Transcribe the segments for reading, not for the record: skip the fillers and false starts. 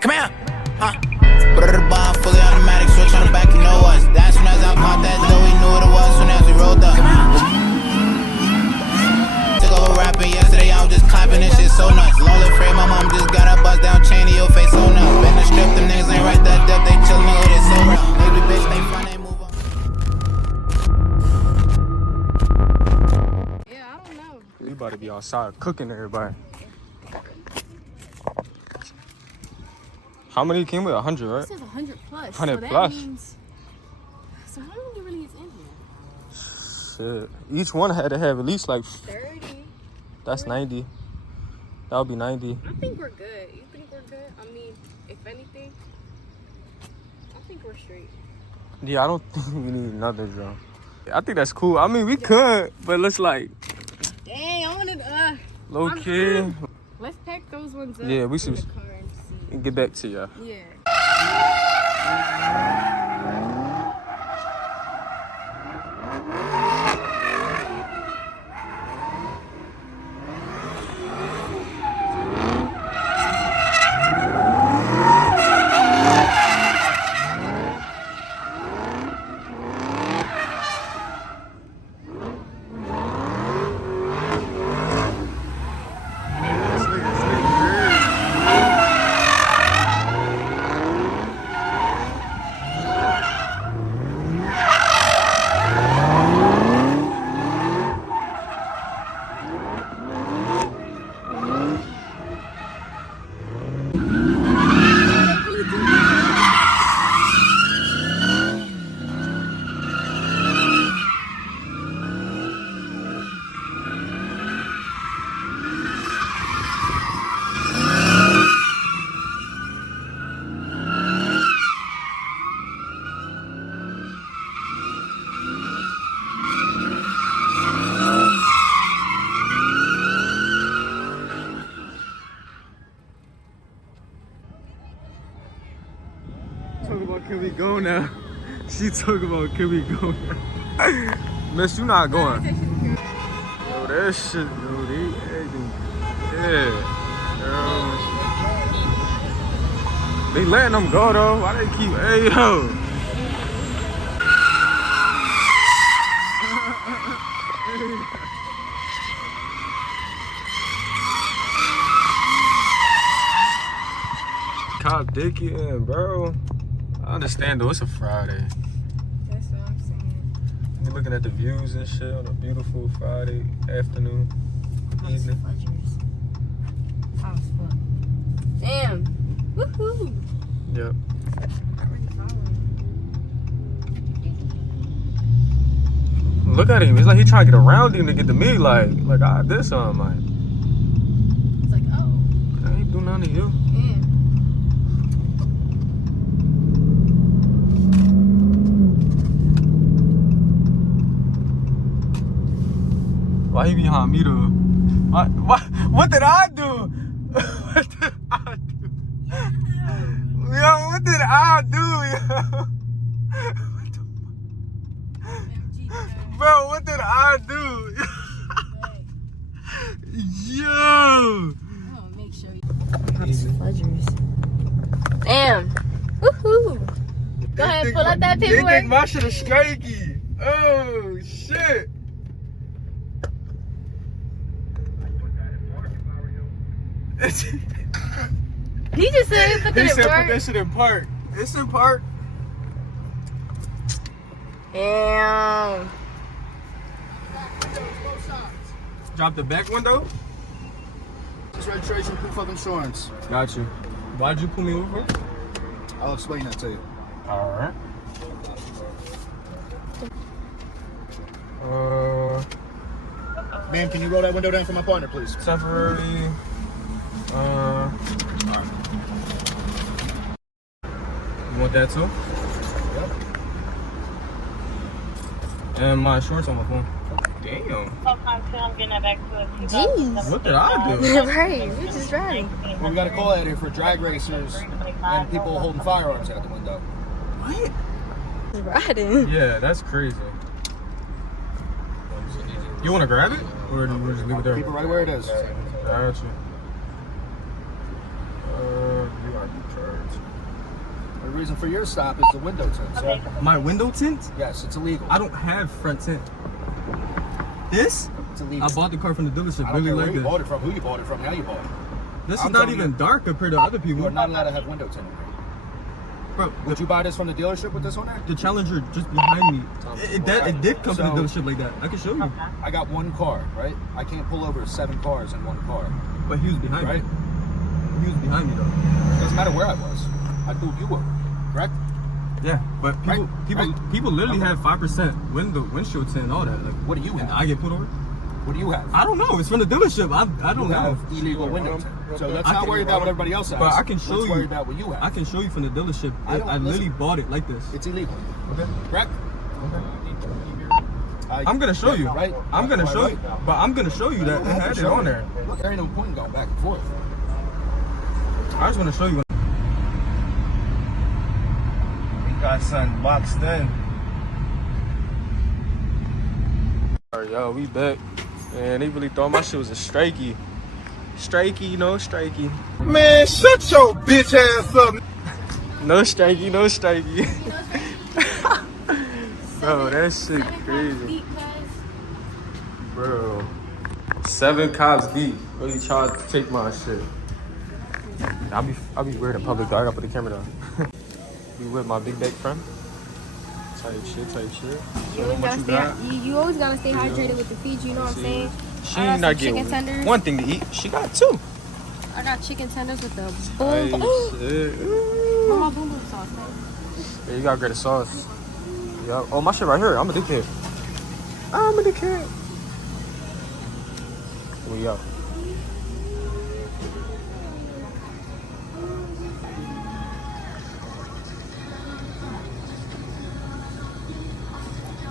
Come here. Bomb fully automatic, switch on the back, you know us. That's when as I popped that door, we knew what it was soon as we rolled up. Took over rapping yesterday, I was just clapping, this shit so nuts. Lonely frame, my mom just got a bust down chain to your face so nuts. Been the strip, them niggas ain't right that depth, they chillin', nigga, they so rough. Baby bitch, they fun, they move up. Yeah, I don't know. We about to be outside cooking everybody. How many came with? 100, right? It says 100 plus. 100 so that plus. Means, so how many really is in here? Shit. Each one had to have at least like 30. That's 90. That would be 90. I think we're good. You think we're good? I mean, if anything, I think we're straight. Yeah, I don't think we need another drum. I think that's cool. I mean, we could, but let's like Dang, I wanted low key. Let's pack those ones up. Yeah, we should in the car and see. get back to y'all. Yeah. Talk about can we go now? She talk about can we go now? Miss, you not going. Yo, that shit, yo, they acting. Yeah. They letting them go though. Why they keep, hey yo. Cop Dickie in, bro. I understand though, it's a Friday. That's what I'm saying. You're looking at the views and shit on a beautiful Friday afternoon, evening. That was fun. Damn. Woohoo. Yep. Look at him. It's like he trying to get around him to get to me. Like I did something. Like, It's like, oh. I ain't do nothing to you. Yeah. Why he behind me though? What did I do? What did I do? Yo, what did I do, yo? Bro, what did I do? Yo! I'm gonna make sure you Pops Fudgers. Damn. Woohoo! Go ahead, pull out that They paperwork. think my shit is shaky. Oh, shit. He just said he put He that said in put park. that shit in park. It's in park. Damn. Drop the back window. This registration, proof of insurance. Got you. Why'd you pull me over? I'll explain that to you. Alright. Ma'am, can you roll that window down for my partner, please? Temporary. You want that too? Yep. And my shorts on my phone. Damn. Jeez. What did I do? Right, we just driving. We got a call out here for drag racers and people holding firearms out the window. What? Riding. Yeah, that's crazy. You want to grab it? Or do we just leave it there? Keep it right where it is. Got you. You are charged. reason for your stop is the window tint, sir. My window tint? Yes, it's illegal. I don't have front tint. This? It's illegal. I bought the car from the dealership. I don't Really care like where you this. bought it from, who you bought it from, how you bought it. This I'm is not telling even you. dark compared to other people. You are not allowed to have window tint. Bro, Would you buy this from the dealership with this on there? the Challenger just behind me. It did come from the dealership like that. I can show you. I got one car, right? I can't pull over 7 cars in one car, But he was behind right? me. He was behind me though. It doesn't matter where I was. I pulled you over, correct? Yeah, but people literally Okay. have 5% windshield tint and all that. Like, What do you and have? I get pulled over. What do you have? I don't know. It's from the dealership. I don't You know. have illegal window tint. So let's I not can- worry about what everybody else has. But I can show Let's you. worry about what you have. I can show you from the dealership. I don't- I literally listen. bought it like this. It's illegal, Okay. correct? I'm gonna show you. Right? I'm gonna Right, show right. you. But I'm gonna show you that it had it on there. Look, there ain't no point in going back and forth. I just want to show you. We got something boxed in. Alright, yo, we back. Man, they really thought my shit was a strikey. Strikey, no strikey. Man, shut your bitch ass up. No strikey, no strikey. Bro, that shit crazy. Bro. 7 cops deep. Really tried to take my shit. I'll be weird in public though. I gotta put the camera down. Be with my big back friend. Type shit. You always gotta you always gotta stay hydrated with the feed, you know what I'm saying? She I got not some chicken getting tenders. one thing to eat. She got 2. I got chicken tenders with the Type boom. shit. Where my boom boom sauce, man? Yeah, you gotta get a sauce. Yeah. Oh, my shit right here. I'm a dickhead. Here we go.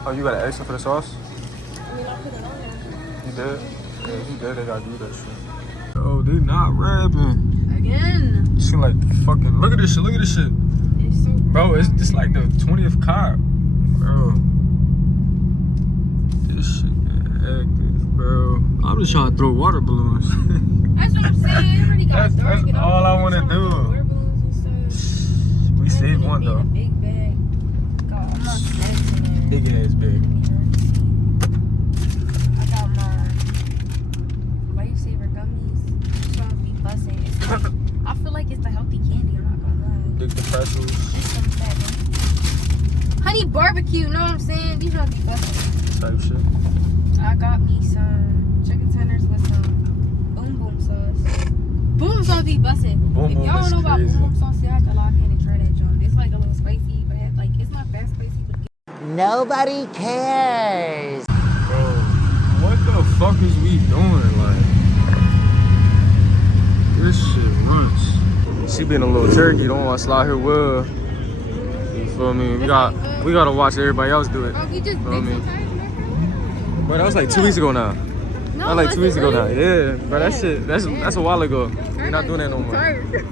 Oh, you got an extra for the sauce? I mean, I put it on there. You did? Yeah, he did. They gotta do that shit. Oh, they not rapping. Again. Seem like fucking. Look at this shit. It's so Bro, it's just like the 20th cop. Bro. This shit get active, bro. I'm just trying to throw water balloons. That's what I'm saying. It already got That's dark and all I I'm wanna trying to do. wear balloons and stuff. We I saved ended up one being though. a big bag. God, I'm not snacks in there. Big ass big. I got my lifesaver gummies. So I'll be busting. It's like, I feel like it's the healthy candy. I'm not gonna lie. Big the pretzels. It's some fat, man. Honey barbecue. You know what I'm saying? These are be busting. Type shit. I got me some chicken tenders with some boom boom sauce. Boom boom sauce be busting. Boom If boom y'all is don't know about crazy. boom boom sauce, you have to lock in and try that joint. It's like a little spicy, but it's like it's not that spicy, but Nobody cares. Bro, what the fuck is we doing? Like, this shit runs. She being a little turkey. Don't want to slide her will. You feel me? We gotta watch everybody else do it. oh, we just Feel big me? sometimes. But that was like 2 weeks ago now. No, That was like 2 weeks ago now. really? Yeah, but that shit, that's a while ago. We're not doing that no more. Tired.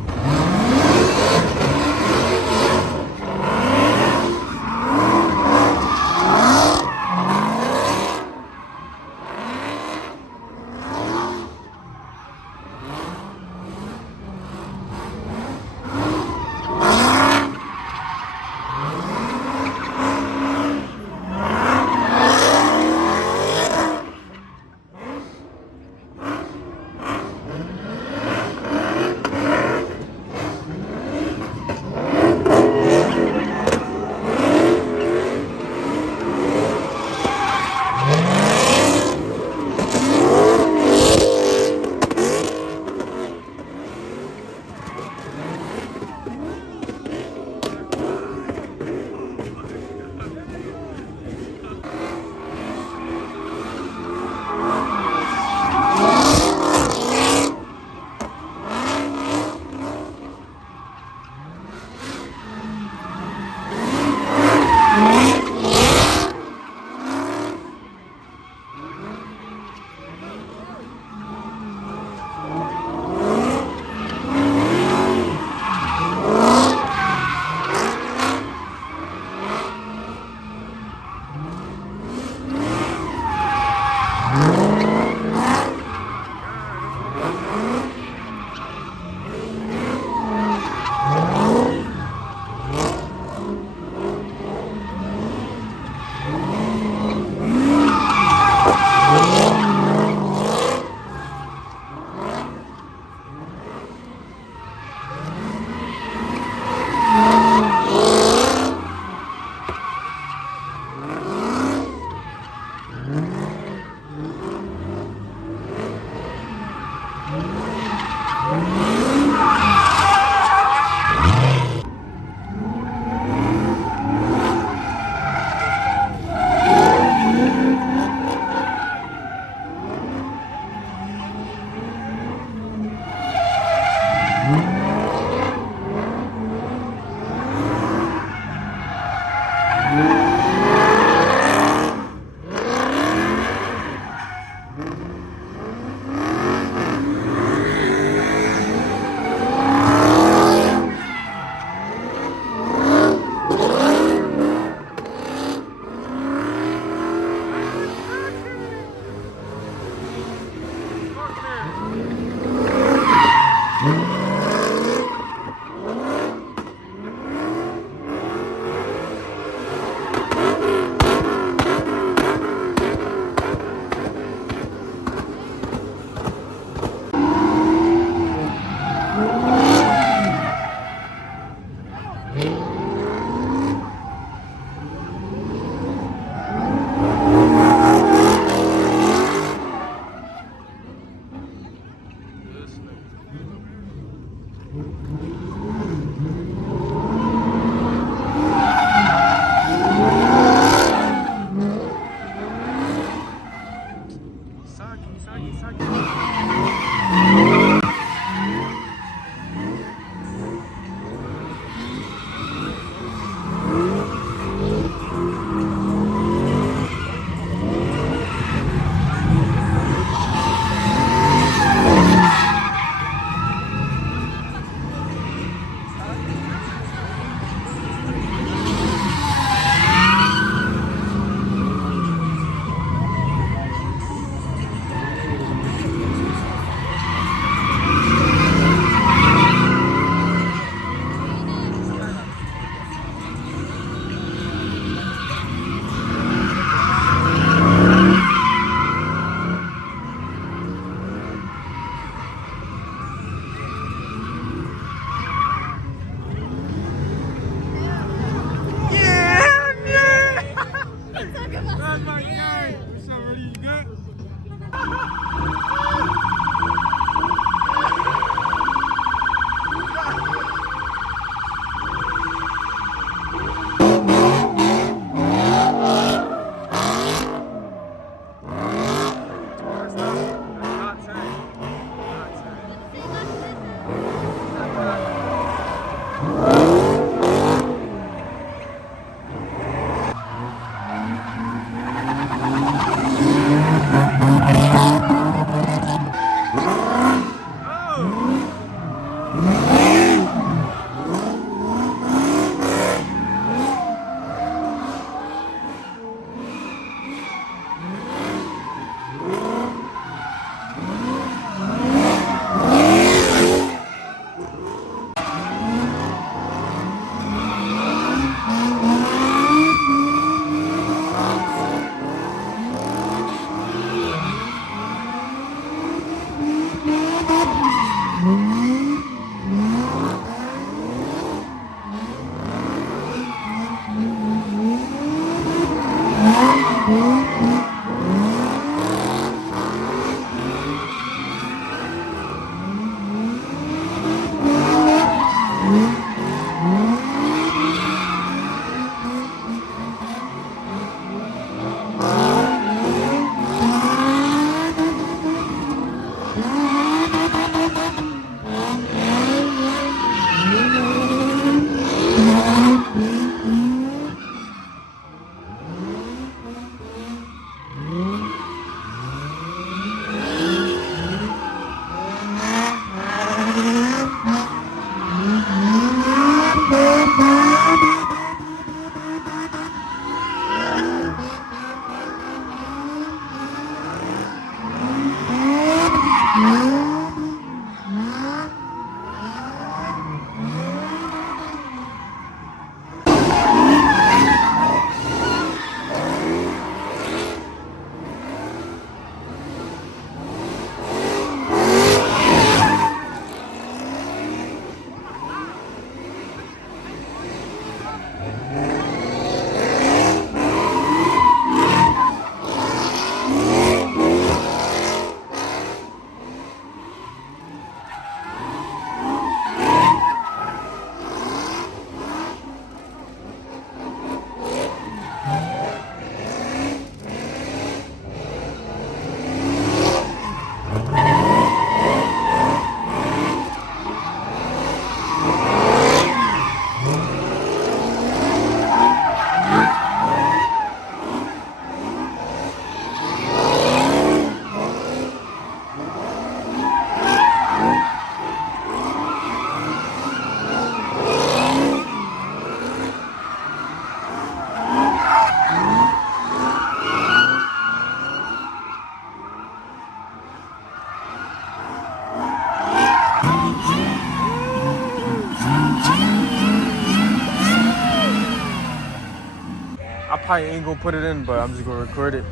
I probably ain't gonna put it in, but I'm just gonna record it.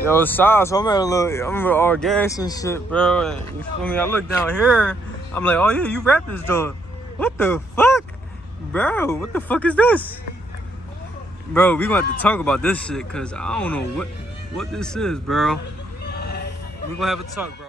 Yo, Sauce, I'm at all gas and shit, bro. And you feel me? I look down here, I'm like, oh yeah, you rap this though. What the fuck? Bro, what the fuck is this? Bro, we gonna have to talk about this shit, cause I don't know what this is, bro. We gonna have a talk, bro.